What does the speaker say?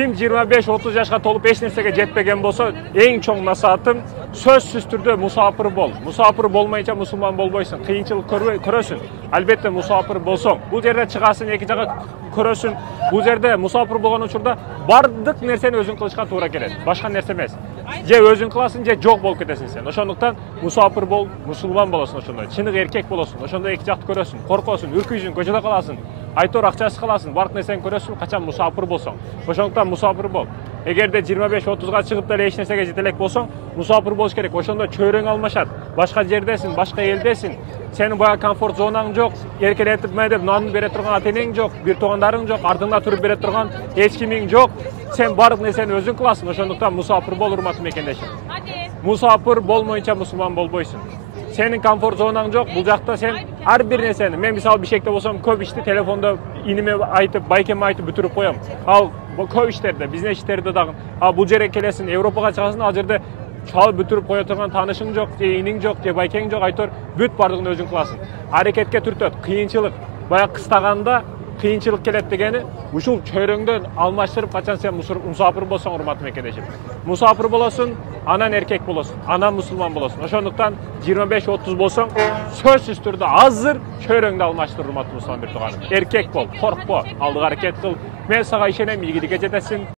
Kim 25-30 yaşa tolup eч nерсеге жетпеген болсо, эң чоң насаатым сөзсүз түрдө мусапыр бол. Мусапыр болмайынча мусулман болбойсуң. Кыйынчылык көрөсүң. Албетте мусапыр болсоң. Бул жерде чыгасың, эки жака көрөсүң. Бул жерде мусапыр болгон учурда бардык нерсени өзүң кылышка туура келет. Башка нерсе эмес. Же өзүң кыласың, же жок болуп кетесиң сен. Ошондуктан мусапыр бол, мусулман болосуң ошондо. Чыныгы эркек болосуң. Ошондо эки жакты көрөсүң, коркосуң, үркүйсүң, көчөдө каласың. Айтор акчасы каласың, бардык нерсени көрөсүң, качан мусапыр болсоң. Ошондуктан мусапыр бол. Эгерде 25-30га чыгып деле эч нерсеге жете элек болсоң, мусапыр болуш керек. Ошондо чөйрөң алмашат. Башка жердесиң, башка элдесиң. Сенин баягы комфорт зонаң жок, эркелетип деп нанын бере турган ата-энең жок, бир туугандарың жок, артыңда туруп бере турган эч кимиң жок. Сен бардык нерсени өзүң кыласың. Ошондуктан мусапыр бол, урматтуу мекендешим. Мусапыр болмойынча мусулман болбойсуң. Сенин комфорт зонаң жок, бул жакта сен ар бир нерсени, мен мисалы Бишкекте болсом, көп ишти телефондо иниме айтып, байкеме айтып бүтүрүп коем. Ал көп иштерде, бизнес иштерде дагы. Бул жерге келесиң, Европага чыгасың, ал жерде чалып бүтүрүп кое турган таанышың жок, же иниң жок, же байкең жок, айтор бүт бардыгын өзүң кыласың. Аракетке түртөт, кыйынчылык. Баягы кыстаганда кыйынчылык келет дегени ушул чөйрөңдөн алмаштырып качан сен мусапыр болсоң, урматтуу мекендешим. Мусапыр болосуң, анан эркек болосуң, анан мусулман болосуң. Ошондуктан 25-30 болсоң, сөзсүз түрдө азыр чөйрөңдү алмаштыр, урматтуу мусулман бир тууганым. Эркек бол, коркпо, алдыга аракет кыл. Мен сага ишенем, ийгиликке жетесиң.